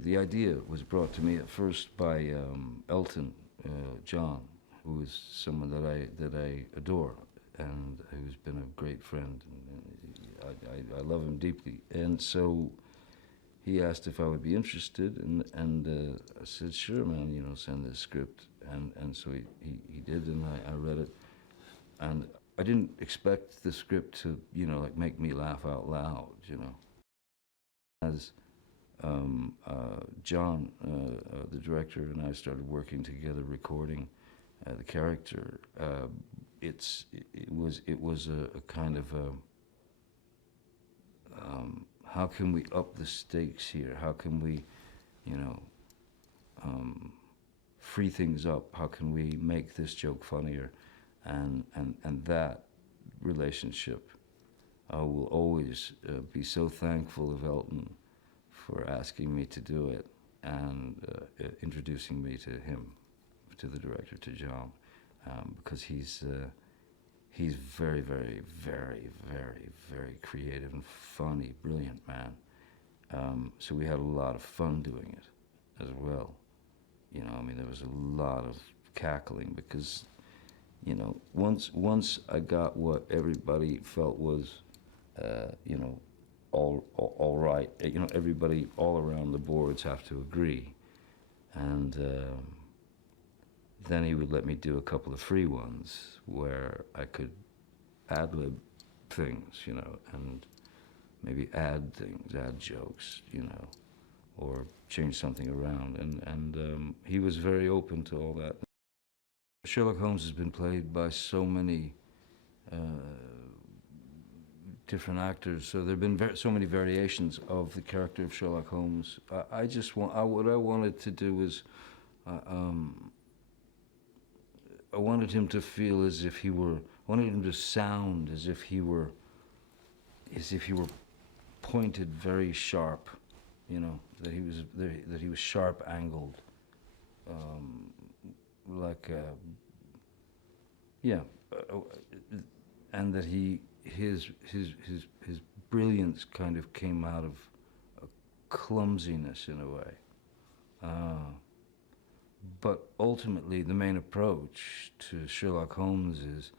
the idea was brought to me at first by Elton John, who is someone that I adore and who's been a great friend. And I love him deeply. And so he asked if I would be interested, and I said, sure, man, you know, send this script. And so he did, and I read it. And I didn't expect the script to, you know, like make me laugh out loud, you know. As John, the director, and I started working together, recording the character, it was a kind of a, how can we up the stakes here? How can we, you know, free things up? How can we make this joke funnier? And that relationship, I will always be so thankful of Elton for asking me to do it and introducing me to him, to the director, to John, because he's very, very, very, very, very creative and funny, brilliant man. So we had a lot of fun doing it as well. You know, I mean, there was a lot of cackling because, you know, once I got what everybody felt was, you know, all right. You know, everybody all around the boards have to agree, and then he would let me do a couple of free ones where I could ad-lib things, you know, and maybe add things, add jokes, you know, or change something around, and he was very open to all that. Sherlock Holmes has been played by so many different actors, so there have been so many variations of the character of Sherlock Holmes. I just what I wanted to do was, I wanted him to feel as if he were, I wanted him to sound as if he were pointed very sharp, you know, that he was sharp angled, like yeah, and that his brilliance kind of came out of a clumsiness in a way. But ultimately, the main approach to Sherlock Holmes is,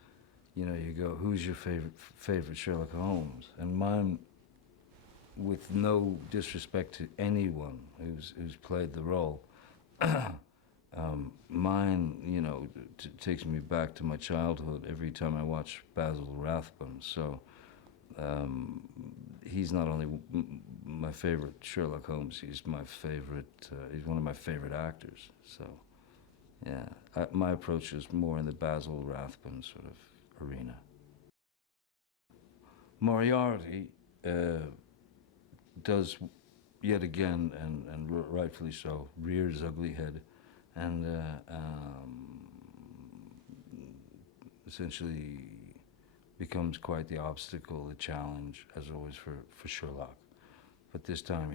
you know, you go, who's your favorite Sherlock Holmes? And mine, with no disrespect to anyone who's played the role, mine, you know, takes me back to my childhood every time I watch Basil Rathbone. So he's not only my favorite Sherlock Holmes, he's my favorite, he's one of my favorite actors. So yeah, my approach is more in the Basil Rathbone sort of arena. Moriarty does, yet again, and rightfully so, rear his ugly head and essentially becomes quite the obstacle, the challenge, as always for Sherlock. But this time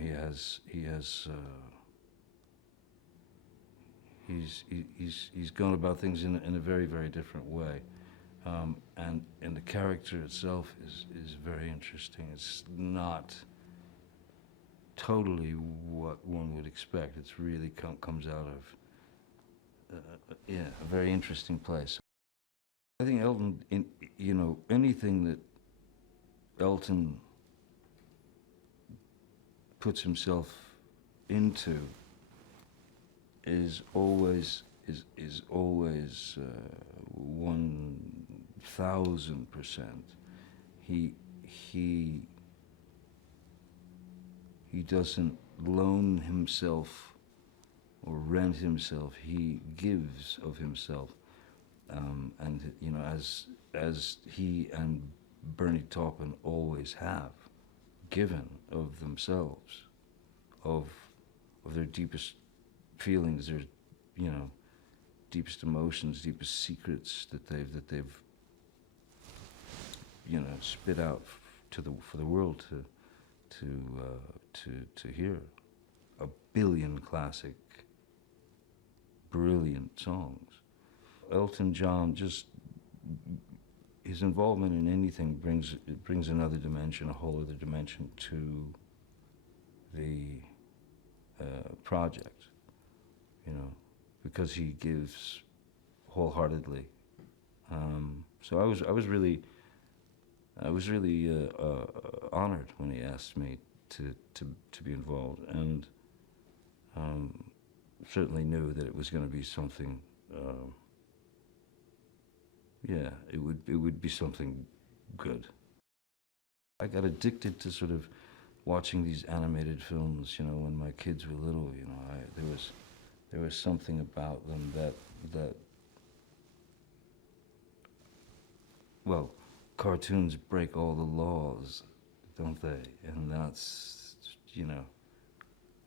he's gone about things in a very, very different way, and the character itself is very interesting. It's not totally what one would expect. It's really comes out of a very interesting place. I think Elton, you know, anything that Elton puts himself into is always 1,000%. He doesn't loan himself or rent himself. He gives of himself, and you know, as he and Bernie Taupin always have given of themselves, of their deepest feelings, their, you know, deepest emotions, deepest secrets that they've you know, spit out for the world to hear. A billion classic, brilliant songs. Elton John, just his involvement in anything brings another dimension, a whole other dimension to the project, you know, because he gives wholeheartedly. So I was really honored when he asked me to be involved, and certainly knew that it was going to be something. Yeah, it would be something good. I got addicted to sort of watching these animated films, you know, when my kids were little. You know, there was something about them that well, cartoons break all the laws, don't they? And that's, you know,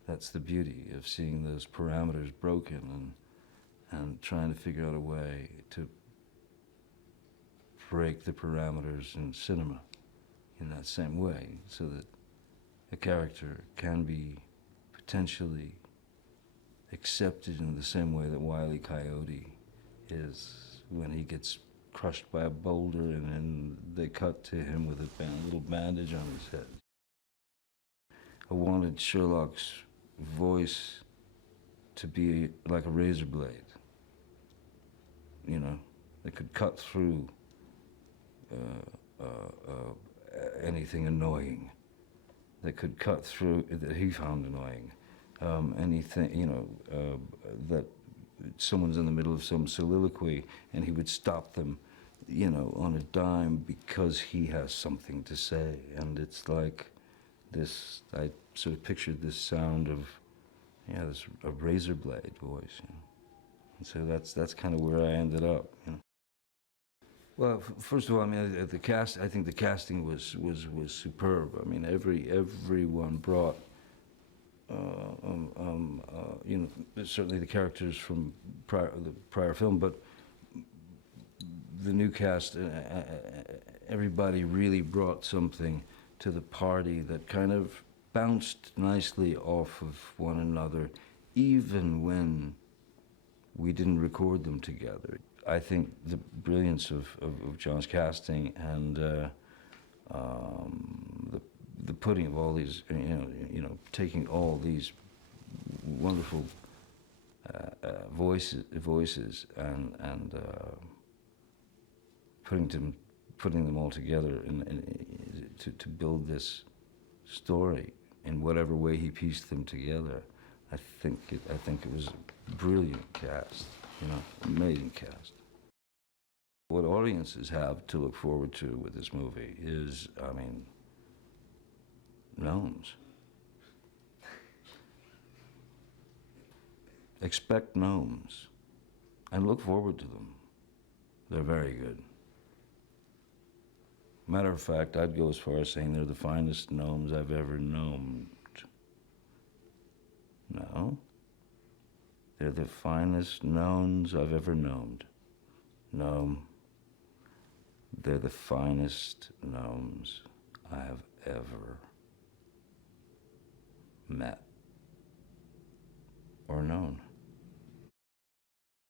that's the beauty of seeing those parameters broken and trying to figure out a way to break the parameters in cinema in that same way, so that a character can be potentially accepted in the same way that Wile E. Coyote is when he gets crushed by a boulder and then they cut to him with a little bandage on his head. I wanted Sherlock's voice to be like a razor blade, you know, that could cut through anything annoying, that could cut through, that he found annoying, anything, you know, that someone's in the middle of some soliloquy and he would stop them, you know, on a dime because he has something to say. And it's like this, I sort of pictured this sound of, yeah, this a razor blade voice, you know. And so that's kind of where I ended up, you know. Well, first of all, I mean, I think the casting was superb. I mean, everyone brought, you know, certainly the characters from the prior film, but the new cast, everybody really brought something to the party that kind of bounced nicely off of one another, even when we didn't record them together. I think the brilliance of John's casting and the putting of all these, you know, taking all these wonderful voices and putting them all together to build this story in whatever way he pieced them together. I think it was a brilliant cast, you know, amazing cast. What audiences have to look forward to with this movie is, I mean, gnomes. Expect gnomes and look forward to them. They're very good. Matter of fact, I'd go as far as saying they're the finest gnomes I've ever gnomed. No. They're the finest gnomes I've ever gnomed. Gnome. They're the finest gnomes I have ever met or known.